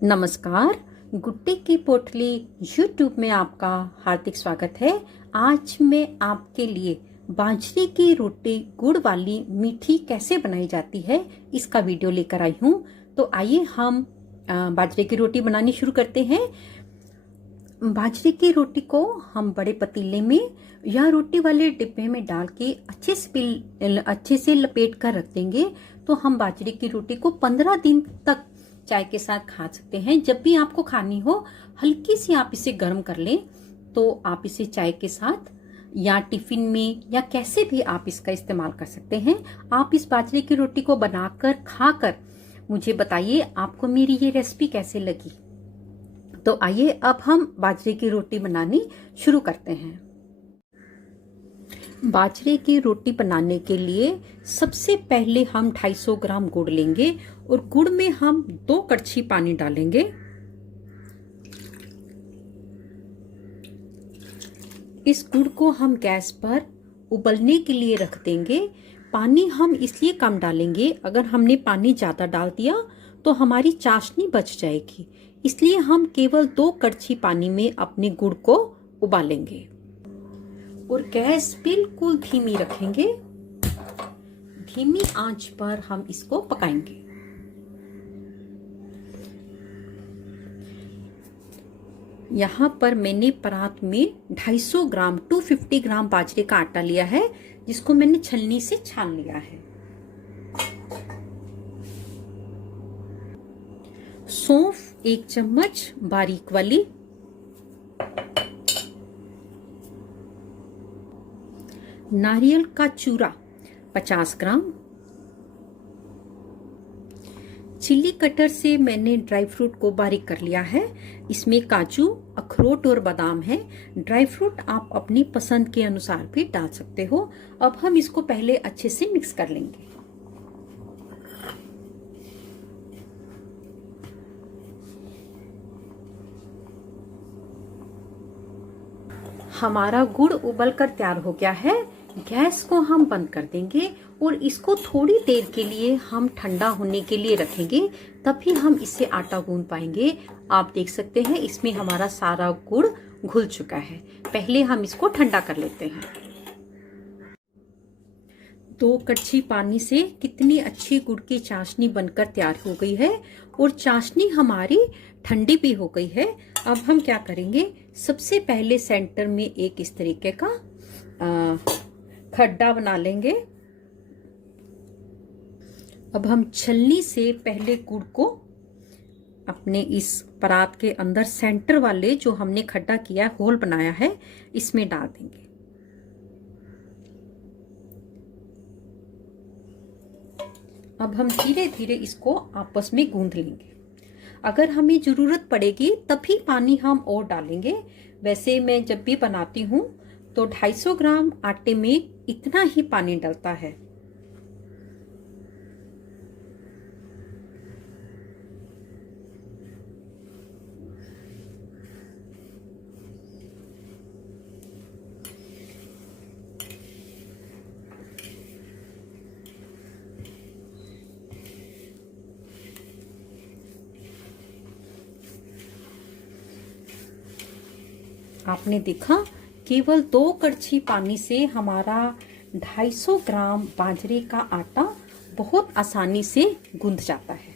नमस्कार, गुड्डे की पोटली यूट्यूब में आपका हार्दिक स्वागत है। आज मैं आपके लिए बाजरे की रोटी गुड़ वाली मीठी कैसे बनाई जाती है इसका वीडियो लेकर आई हूँ। तो आइए हम बाजरे की रोटी बनानी शुरू करते हैं। बाजरे की रोटी को हम बड़े पतीले में या रोटी वाले डिब्बे में डाल के अच्छे से लपेट कर रख देंगे। तो हम बाजरे की रोटी को 15 दिन तक चाय के साथ खा सकते हैं। जब भी आपको खानी हो हल्की सी आप इसे गर्म कर लें तो आप इसे चाय के साथ या टिफिन में या कैसे भी आप इसका इस्तेमाल कर सकते हैं। आप इस बाजरे की रोटी को बनाकर खाकर मुझे बताइए आपको मेरी ये रेसिपी कैसे लगी। तो आइए अब हम बाजरे की रोटी बनानी शुरू करते हैं। बाजरे की रोटी बनाने के लिए सबसे पहले हम 250 ग्राम गुड़ लेंगे और गुड़ में हम 2 कड़छी पानी डालेंगे। इस गुड़ को हम गैस पर उबलने के लिए रख देंगे। पानी हम इसलिए कम डालेंगे, अगर हमने पानी ज्यादा डाल दिया तो हमारी चाशनी बच जाएगी, इसलिए हम केवल 2 कड़छी पानी में अपने गुड़ को उबालेंगे और गैस बिल्कुल धीमी रखेंगे। धीमी आंच पर हम इसको पकाएंगे। यहाँ पर मैंने परात में 250 ग्राम बाजरे का आटा लिया है, जिसको मैंने छलनी से छान लिया है। सौंफ 1 चम्मच बारीक वाली, नारियल का चूरा 50 ग्राम, चिल्ली कटर से मैंने ड्राई फ्रूट को बारीक कर लिया है। इसमें काजू, अखरोट और बादाम है। ड्राई फ्रूट आप अपनी पसंद के अनुसार भी डाल सकते हो। अब हम इसको पहले अच्छे से मिक्स कर लेंगे। हमारा गुड़ उबलकर तैयार हो गया है। गैस को हम बंद कर देंगे और इसको थोड़ी देर के लिए हम ठंडा होने के लिए रखेंगे, तभी हम इससे आटा गूंद पाएंगे। आप देख सकते हैं इसमें हमारा सारा गुड़ घुल चुका है। पहले हम इसको ठंडा कर लेते हैं। 2 कड़छी पानी से कितनी अच्छी गुड़ की चाशनी बनकर तैयार हो गई है और चाशनी हमारी ठंडी भी हो गई है। अब हम क्या करेंगे, सबसे पहले सेंटर में एक इस तरीके का खड्डा बना लेंगे। अब हम छलनी से पहले गुड़ को अपने इस परात के अंदर सेंटर वाले जो हमने खड्डा किया, होल बनाया है, इसमें डाल देंगे। अब हम धीरे धीरे इसको आपस में गूंथ लेंगे। अगर हमें जरूरत पड़ेगी तभी पानी हम और डालेंगे। वैसे मैं जब भी बनाती हूँ तो 250 ग्राम आटे में इतना ही पानी डलता है। आपने देखा केवल 2 कड़छी पानी से हमारा 250 ग्राम बाजरे का आटा बहुत आसानी से गूंथ जाता है।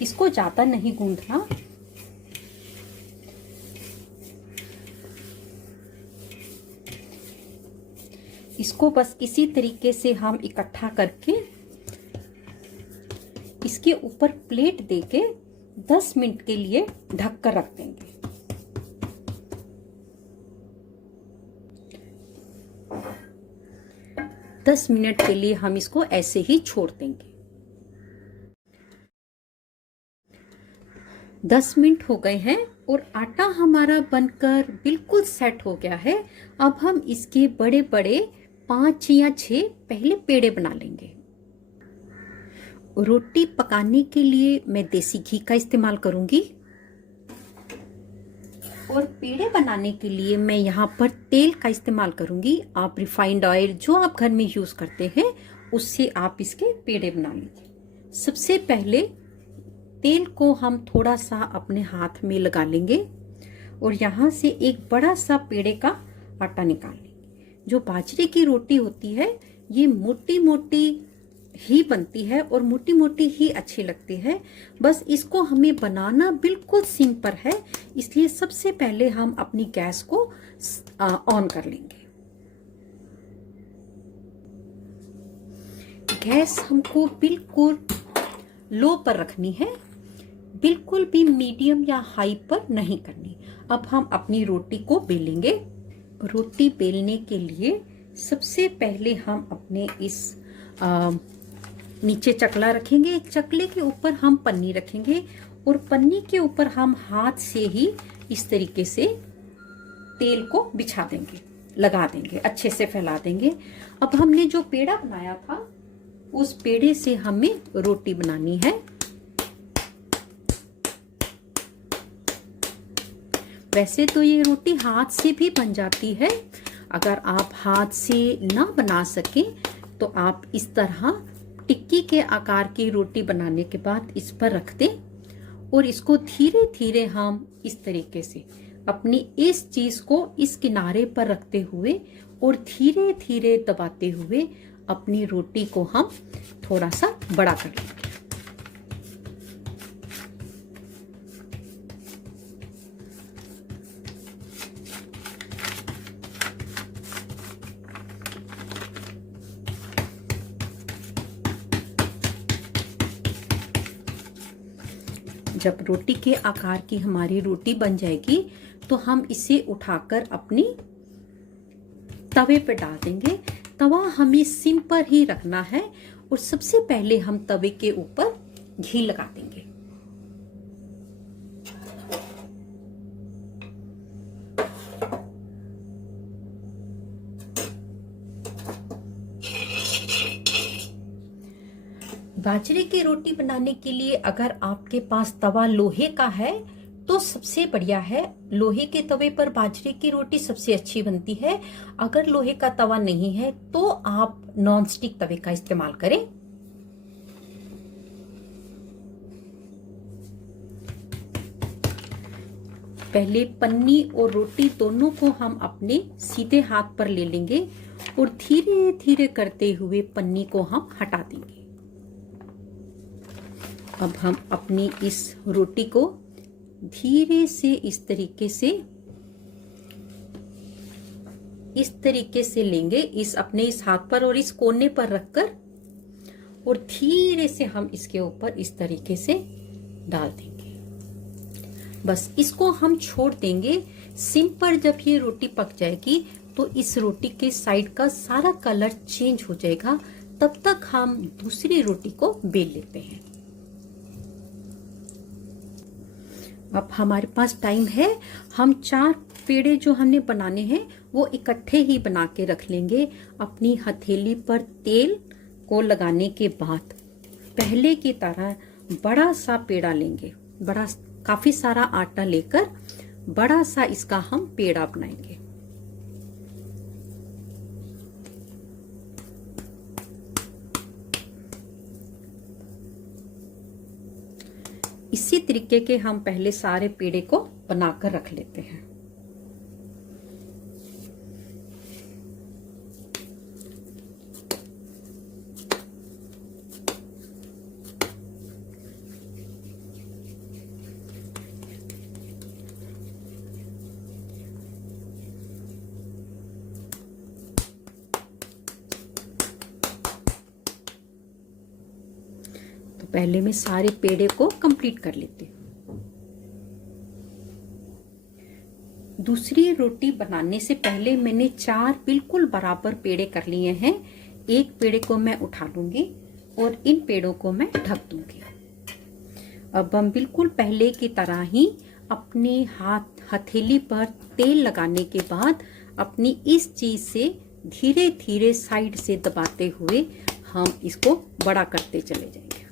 इसको ज्यादा नहीं गूंथना। इसको बस इसी तरीके से हम इकट्ठा करके इसके ऊपर प्लेट देके 10 मिनट के लिए ढक कर रख देंगे। दस मिनट के लिए हम इसको ऐसे ही छोड़ देंगे। 10 मिनट हो गए हैं और आटा हमारा बनकर बिल्कुल सेट हो गया है। अब हम इसके बड़े बड़े 5 या 6 पहले पेड़े बना लेंगे। रोटी पकाने के लिए मैं देसी घी का इस्तेमाल करूंगी और पेड़े बनाने के लिए मैं यहाँ पर तेल का इस्तेमाल करूंगी। आप रिफाइंड ऑयल जो आप घर में यूज करते हैं उससे आप इसके पेड़े बना लीजिए। सबसे पहले तेल को हम थोड़ा सा अपने हाथ में लगा लेंगे और यहाँ से एक बड़ा सा पेड़े का आटा निकाल लेंगे। जो बाजरे की रोटी होती है ये मोटी मोटी ही बनती है और मोटी मोटी ही अच्छी लगती है। बस इसको हमें बनाना बिल्कुल सिंपल है, इसलिए सबसे पहले हम अपनी गैस को ऑन कर लेंगे। गैस हमको बिल्कुल लो पर रखनी है, बिल्कुल भी मीडियम या हाई पर नहीं करनी। अब हम अपनी रोटी को बेलेंगे। रोटी बेलने के लिए सबसे पहले हम अपने इस नीचे चकला रखेंगे, चकले के ऊपर हम पन्नी रखेंगे और पन्नी के ऊपर हम हाथ से ही इस तरीके से तेल को बिछा देंगे, लगा देंगे, अच्छे से फैला देंगे। अब हमने जो पेड़ा बनाया था उस पेड़े से हमें रोटी बनानी है। वैसे तो ये रोटी हाथ से भी बन जाती है, अगर आप हाथ से ना बना सकें तो आप इस तरह टिक्की के आकार की रोटी बनाने के बाद इस पर रख दें और इसको धीरे धीरे हम इस तरीके से अपनी इस चीज को इस किनारे पर रखते हुए और धीरे धीरे दबाते हुए अपनी रोटी को हम थोड़ा सा बड़ा कर लेंगे। जब रोटी के आकार की हमारी रोटी बन जाएगी तो हम इसे उठाकर अपनी तवे पे डाल देंगे। तवा हमें सिम पर ही रखना है और सबसे पहले हम तवे के ऊपर घी लगा देंगे। बाजरे की रोटी बनाने के लिए अगर आपके पास तवा लोहे का है तो सबसे बढ़िया है। लोहे के तवे पर बाजरे की रोटी सबसे अच्छी बनती है। अगर लोहे का तवा नहीं है तो आप नॉन स्टिक तवे का इस्तेमाल करें। पहले पन्नी और रोटी दोनों को हम अपने सीधे हाथ पर ले लेंगे और धीरे धीरे करते हुए पन्नी को हम हटा देंगे। अब हम अपनी इस रोटी को धीरे से इस तरीके से लेंगे, इस अपने इस हाथ पर और इस कोने पर रखकर और धीरे से हम इसके ऊपर इस तरीके से डाल देंगे। बस इसको हम छोड़ देंगे। सिम पर जब ये रोटी पक जाएगी तो इस रोटी के साइड का सारा कलर चेंज हो जाएगा। तब तक हम दूसरी रोटी को बेल लेते हैं। अब हमारे पास टाइम है, हम 4 पेड़े जो हमने बनाने हैं वो इकट्ठे ही बना के रख लेंगे। अपनी हथेली पर तेल को लगाने के बाद पहले की तरह बड़ा सा पेड़ा लेंगे, काफी सारा आटा लेकर बड़ा सा इसका हम पेड़ा बनाएंगे। इसी तरीके के हम पहले सारे पेड़े को बनाकर रख लेते हैं। पहले मैं सारे पेड़े को कंप्लीट कर लेती हूँ। दूसरी रोटी बनाने से पहले मैंने 4 बिल्कुल बराबर पेड़े कर लिए हैं। एक पेड़े को मैं उठा लूंगी और इन पेड़ों को मैं ढक दूंगी। अब हम बिल्कुल पहले की तरह ही अपने हथेली पर तेल लगाने के बाद अपनी इस चीज से धीरे धीरे साइड से दबाते हुए हम इसको बड़ा करते चले जाएंगे।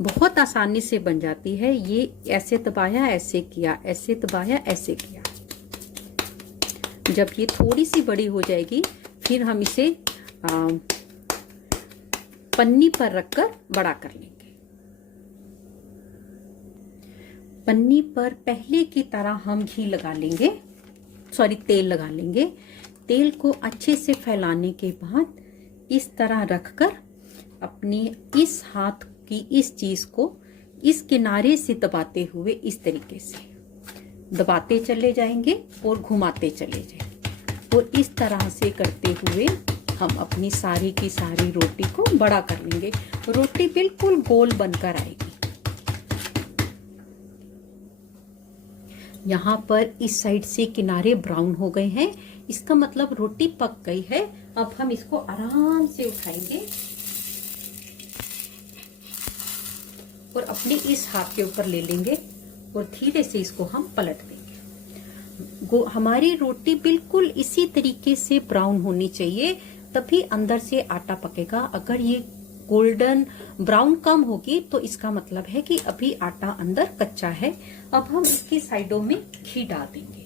बहुत आसानी से बन जाती है। ये ऐसे दबाया, ऐसे किया, ऐसे दबाया, ऐसे किया। जब ये थोड़ी सी बड़ी हो जाएगी फिर हम इसे पन्नी पर रखकर बड़ा कर लेंगे। पन्नी पर पहले की तरह हम घी लगा लेंगे, तेल लगा लेंगे। तेल को अच्छे से फैलाने के बाद इस तरह रखकर अपने इस हाथ की इस चीज को इस किनारे से दबाते हुए इस तरीके से दबाते चले जाएंगे और घुमाते चले जाएंगे, और इस तरह से करते हुए हम अपनी सारी की सारी रोटी को बड़ा कर लेंगे। रोटी बिल्कुल गोल बनकर आएगी। यहाँ पर इस साइड से किनारे ब्राउन हो गए हैं, इसका मतलब रोटी पक गई है। अब हम इसको आराम से उठाएंगे और अपने इस हाथ के ऊपर ले लेंगे और धीरे से इसको हम पलट देंगे। हमारी रोटी बिल्कुल इसी तरीके से ब्राउन होनी चाहिए, तभी अंदर से आटा पकेगा। अगर ये गोल्डन ब्राउन कम होगी तो इसका मतलब है कि अभी आटा अंदर कच्चा है। अब हम इसकी साइडों में घी डाल देंगे।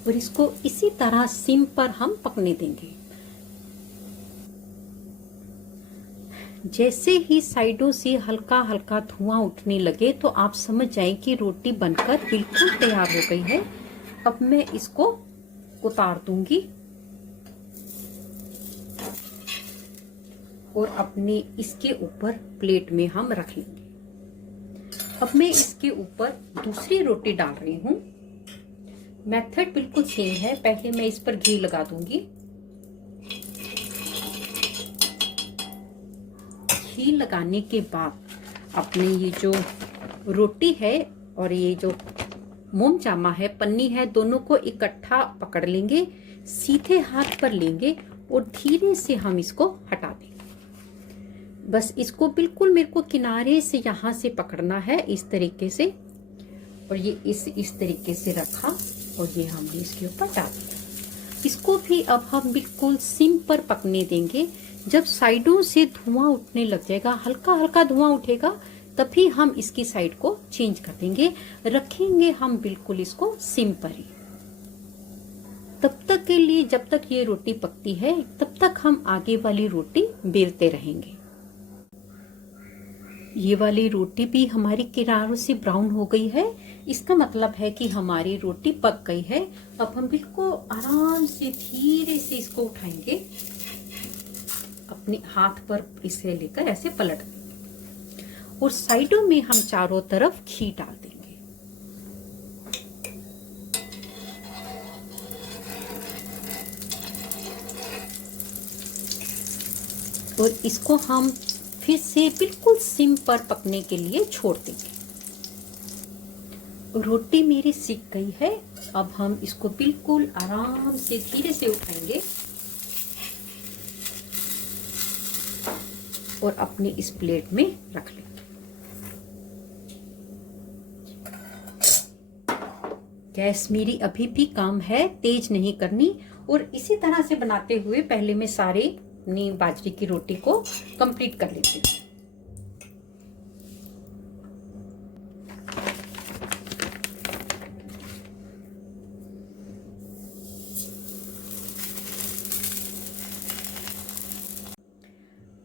और इसको इसी तरह सिम पर हम पकने देंगे। जैसे ही साइडों से हल्का हल्का धुआं उठने लगे तो आप समझ जाएं कि रोटी बनकर बिल्कुल तैयार हो गई है। अब मैं इसको उतार दूंगी और अपने इसके ऊपर प्लेट में हम रख लेंगे। अब मैं इसके ऊपर दूसरी रोटी डाल रही हूं। मेथड बिल्कुल सेम है। पहले मैं इस पर घी लगा दूंगी। घी लगाने के बाद अपने ये जो रोटी है और ये जो मोमजामा है, पन्नी है, दोनों को इकट्ठा पकड़ लेंगे, सीधे हाथ पर लेंगे और धीरे से हम इसको हटा देंगे। बस इसको बिल्कुल मेरे को किनारे से यहाँ से पकड़ना है इस तरीके से, और ये इस तरीके से रखा और ये हमने इसके ऊपर डाल दिया। इसको भी अब हम बिल्कुल सिम पर पकने देंगे। जब साइडों से धुआं उठने लग जाएगा, हल्का हल्का धुआं उठेगा, तभी हम इसकी साइड को चेंज कर देंगे। रखेंगे हम बिल्कुल इसको सिम पर ही। तब तक के लिए, जब तक ये रोटी पकती है, तब तक हम आगे वाली रोटी बेलते रहेंगे। ये वाली रोटी भी हमारी किनारों से ब्राउन हो गई है, इसका मतलब है कि हमारी रोटी पक गई है। अब हम बिल्कुल आराम से धीरे से इसको उठाएंगे, अपने हाथ पर इसे लेकर ऐसे पलट देंगे और साइडों में हम चारों तरफ घी डाल देंगे। और इसको हम फिर से बिल्कुल सिम पर पकने के लिए छोड़ देंगे। रोटी मेरी सिक गई है। अब हम इसको बिल्कुल आराम से धीरे से उठाएंगे और अपनी इस प्लेट में रख लेंगे। गैस मेरी अभी भी कम है, तेज नहीं करनी। और इसी तरह से बनाते हुए पहले मैं सारे अपनी बाजरे की रोटी को कंप्लीट कर लेती हूँ।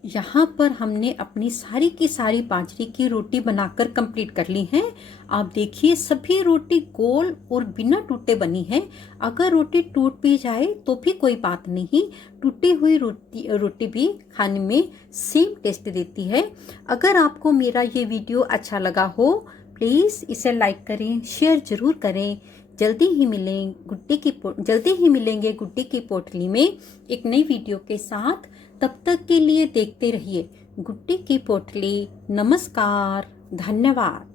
यहाँ पर हमने अपनी सारी की सारी बाजरे की रोटी बनाकर कंप्लीट कर ली है। आप देखिए सभी रोटी गोल और बिना टूटे बनी है। अगर रोटी टूट भी जाए तो भी कोई बात नहीं, टूटी हुई रोटी भी खाने में सेम टेस्ट देती है। अगर आपको मेरा ये वीडियो अच्छा लगा हो, प्लीज़ इसे लाइक करें, शेयर जरूर करें। जल्दी ही मिलेंगे गुड्डी की पोटली में एक नई वीडियो के साथ। तब तक के लिए देखते रहिए गुड्डी की पोटली। नमस्कार, धन्यवाद।